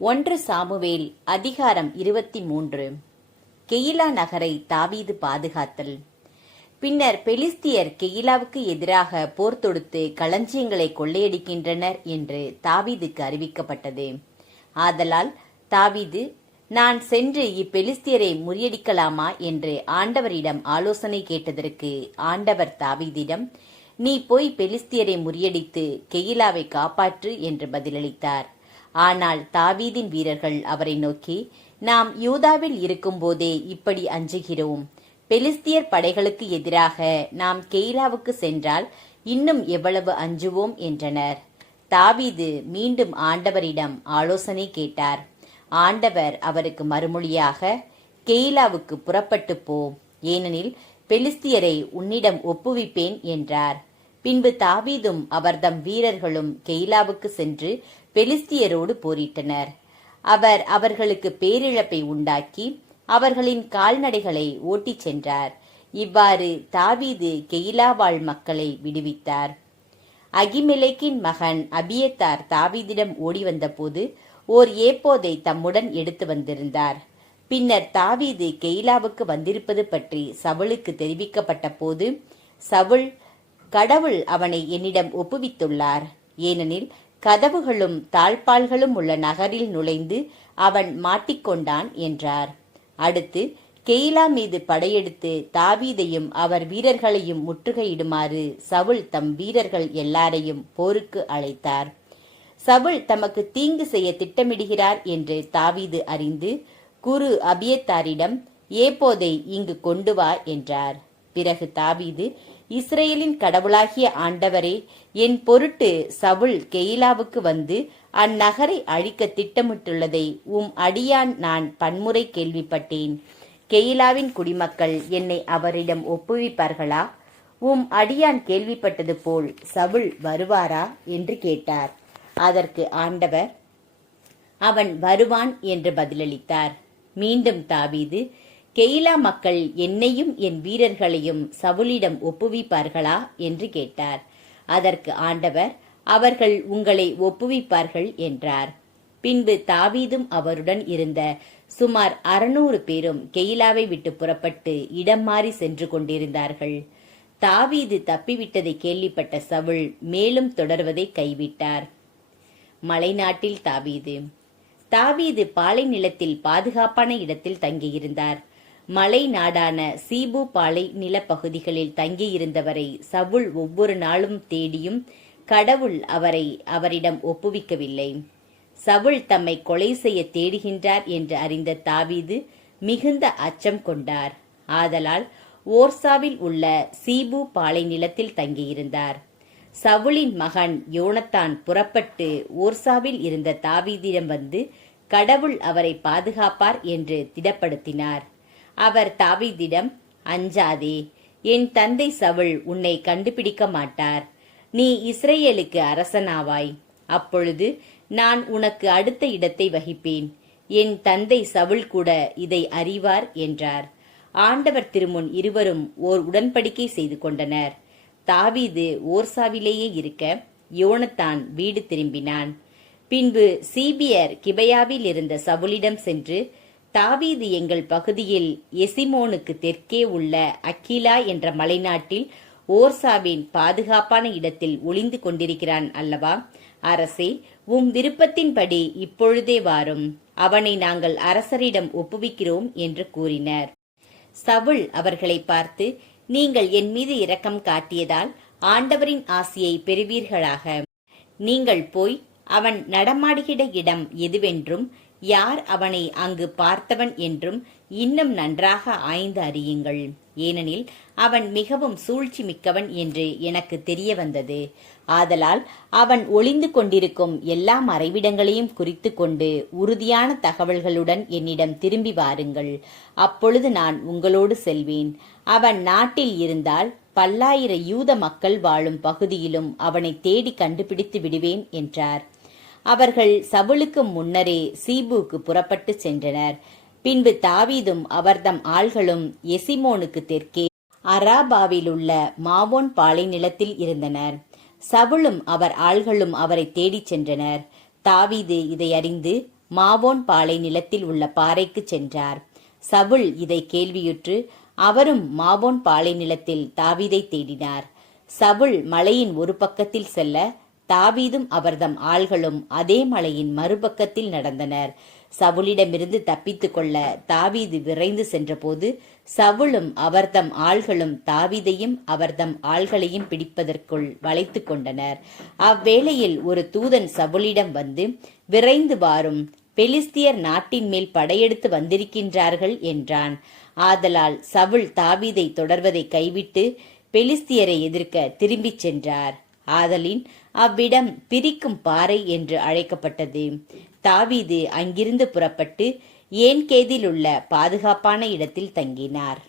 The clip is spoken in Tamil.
1 சாமுவேல் அதிகாரம் 23. கெயிலா நகரை தாவீது பாதுகாத்தல். பின்னர் பெலிஸ்தியர் கெயிலாவுக்கு எதிராக போர் தொடுத்து களஞ்சியங்களை கொள்ளையடிக்கின்றனர் என்று தாவீதுக்கு அறிவிக்கப்பட்டது. ஆதலால் தாவீது, நான் சென்று இப்பெலிஸ்தியரை முறியடிக்கலாமா என்று ஆண்டவரிடம் ஆலோசனை கேட்டதற்கு ஆண்டவர் தாவீதிடம், நீ போய் பெலிஸ்தியரை முறியடித்து கெயிலாவை காப்பாற்று என்று பதிலளித்தார். ஆனால் தாவீதின் வீரர்கள் அவரை நோக்கி, நாம் யூதாவில் இருக்கும்போதே இப்படி அஞ்சுகிறோம். பெலிஸ்தியர் படைகளுக்கு எதிராக நாம் கெயிலாவுக்கு சென்றால் இன்னும் எவ்வளவு அஞ்சுவோம் என்றனர். தாவீது மீண்டும் ஆண்டவரிடம் ஆலோசனை கேட்டார். ஆண்டவர் அவருக்கு மறுமொழியாக, கெயிலாவுக்கு புறப்பட்டு போ, ஏனெனில் பெலிஸ்தியரை உன்னிடம் ஒப்புவிப்பேன் என்றார். பின்பு தாவீதும் அவர்தம் வீரர்களும் கெயிலாவுக்கு சென்று பெலிஸ்தியரோடு போரிட்டனர். அவர் அவர்களுக்கு பேரிழப்பை உண்டாக்கி அவர்களின் கால்நடைகளை ஓட்டிச் சென்றார். இவ்வாறு தாவீது கெயிலா வாழ் மக்களை விடுவித்தார். அகிமெலேக்கின் மகன் அபியத்தார் தாவீதிடம் ஓடி வந்தபோது ஓர் ஏப்போதை தம்முடன் எடுத்து வந்திருந்தார். பின்னர் தாவீது கெயிலாவுக்கு வந்திருப்பது பற்றி சவுலுக்கு தெரிவிக்கப்பட்ட போது, சவுல், கடவுள் அவனை என்னிடம் ஒப்புவித்துள்ளார், ஏனெனில் கதவுகளும் தாழ்பால்களும் உள்ள நகரில் நுழைந்து அவன் மாட்டிக்கொண்டான் என்றார். அடுத்து கெயிலா மீது படையெடுத்து தாவீதையும் அவர் வீரர்களையும் முற்றுகையிடுமாறு சவுல் தம் வீரர்கள் எல்லாரையும் போருக்கு அழைத்தார். சவுல் தமக்கு தீங்கு செய்ய திட்டமிடுகிறார் என்று தாவீது அறிந்து குரு அபியத்தாரிடம், ஏப்போதை இங்கு கொண்டு வா என்றார். பிறகு தாவீது, இஸ்ரேலின் கடவுளாகிய ஆண்டவரே, என் பொருட்டு சவுல் கெயிலாவுக்கு வந்து அந்நகரை அழிக்க திட்டமிட்டுள்ளதை அடியான் நான் பன்முறை கேள்விப்பட்டேன். கெயிலாவின் குடிமக்கள் என்னை அவரிடம் ஒப்புவிப்பார்களா? அடியான் கேள்விப்பட்டது போல் சவுல் வருவாரா என்று கேட்டார். அதற்கு ஆண்டவர், அவன் வருவான் என்று பதிலளித்தார். மீண்டும் தாவீது, கெயிலா மக்கள் என்னையும் என் வீரர்களையும் சவுலிடம் ஒப்புவிப்பார்களா என்று கேட்டார். அதற்கு ஆண்டவர், அவர்கள் உங்களை ஒப்புவிப்பார்கள் என்றார். பின்பு தாவீதும் அவருடன் இருந்த சுமார் 600 பேரும் கெயிலாவை விட்டு புறப்பட்டு இடம் மாறி சென்று கொண்டிருந்தார்கள். தாவீது தப்பிவிட்டதை கேள்விப்பட்ட சவுல் மேலும் தொடர்வதை கைவிட்டார். மலைநாட்டில் தாவீது பாலை நிலத்தில் பாதுகாப்பான இடத்தில் தங்கியிருந்தார். மலை நாடான சீபு பாலை நிலப்பகுதிகளில் தங்கியிருந்தவரை சவுல் ஒவ்வொரு நாளும் தேடியும் கடவுள் அவரை அவரிடம் ஒப்புவிக்கவில்லை. சவுல் தம்மை கொலை செய்ய தேடுகின்றார் என்று அறிந்த தாவீது மிகுந்த அச்சம் கொண்டார். ஆதலால் ஓர்சாவில் உள்ள சீபு பாலை நிலத்தில் தங்கியிருந்தார். சவுலின் மகன் யோனத்தான் புறப்பட்டு ஓர்சாவில் இருந்த தாவீதிடம் வந்து கடவுள் அவரை பாதுகாப்பார் என்று திடப்படுத்தினார். அவர் தாவீதிடம், அஞ்சாதே, என் தந்தை சவுல் உன்னை கண்டுபிடிக்க மாட்டார். நீ இஸ்ரேலுக்கு அரசனாவாய். அப்பொழுது நான் உனக்கு அடுத்த இடத்தை வகிப்பேன். என் தந்தை சவுல் கூட இதை அறிவார் என்றார். ஆண்டவர் திருமுன் இருவரும் ஓர் உடன்படிக்கை செய்து கொண்டனர். தாவீது ஓர்சாவிலேயே இருக்க யோனத்தான் வீடு திரும்பினான். பின்பு சீபியர் கிபையாவில் இருந்த சவுலிடம் சென்று, தாவீது எங்கள் பகுதியில் எசிமோனுக்கு தெற்கே உள்ள அக்கிலா என்ற மலைநாட்டில் ஓர்சாவின் பாதுகாப்பான இடத்தில் ஒளிந்து கொண்டிருக்கிறான் அல்லவா? அரசே, விருப்பத்தின்படி இப்பொழுதே வாரும், அவனை நாங்கள் அரசரிடம் ஒப்புவிக்கிறோம் என்று கூறினர். சவுல் அவர்களை பார்த்து, நீங்கள் என் மீது இரக்கம் காட்டியதால் ஆண்டவரின் ஆசியை பெறுவீர்களாக. நீங்கள் போய் அவன் நடமாடுகிற இடம் எதுவென்றும் யார் அவனை அங்கு பார்த்தவன் என்றும் இன்னும் நன்றாக ஆய்ந்து அறியுங்கள். ஏனெனில் அவன் மிகவும் சூழ்ச்சி மிக்கவன் என்று எனக்கு தெரிய வந்தது. ஆதலால் அவன் ஒளிந்து கொண்டிருக்கும் எல்லா மறைவிடங்களையும் குறித்து கொண்டு உறுதியான தகவல்களுடன் என்னிடம் திரும்பி வாருங்கள். அப்பொழுது நான் உங்களோடு செல்வேன். அவன் நாட்டில் இருந்தால் பல்லாயிர யூத மக்கள் வாழும் பகுதியிலும் அவனை தேடி கண்டுபிடித்து விடுவேன் என்றார். அவர்கள் சவுலுக்கு முன்னரே சீபுக்கு புறப்பட்டு சென்றனர். பின்பு தாவீதும் அவர்தம் ஆள்களும் எசிமோனுக்கு தெற்கே அராபாவிலுள்ள மாவோன் பாலை நிலத்தில் இருந்தனர். சவுலும் அவர் ஆள்களும் அவரை தேடிச் சென்றனர். தாவீது இதை அறிந்து மாவோன் பாலை நிலத்தில் உள்ள பாறைக்கு சென்றார். சவுல் இதை கேள்வியுற்று அவரும் மாவோன் பாலை நிலத்தில் தாவீதை தேடினார். சவுல் மலையின் ஒரு பக்கத்தில் செல்ல தாவீதும் அவர்தம் ஆள்களும் அதே மலையின் மறுபக்கத்தில் நடந்தனர். சவுலிடமிருந்து தப்பித்துக் கொள்ள தாவீது விரைந்து சென்றபோது சவுலும் அவர்தம் ஆள்களும் தாவீதையும் அவர்தம் ஆள்களையும் பிடிப்பதற்குள் வளைத்து கொண்டனர். அவ்வேளையில் ஒரு தூதன் சவுலிடம் வந்து, விரைந்து வாரும், பெலிஸ்தியர் நாட்டின் மேல் படையெடுத்து வந்திருக்கின்றார்கள் என்றான். ஆதலால் சவுல் தாவீதை தொடர்வதை கைவிட்டு பெலிஸ்தியரை எதிர்க்க திரும்பிச் சென்றார். ஆதலின் அவ்விடம் பிரிக்கும் பாறை என்று அழைக்கப்பட்டது. தாவீது அங்கிருந்து புறப்பட்டு ஏன்கேதில் உள்ள பாதுகாப்பான இடத்தில் தங்கினார்.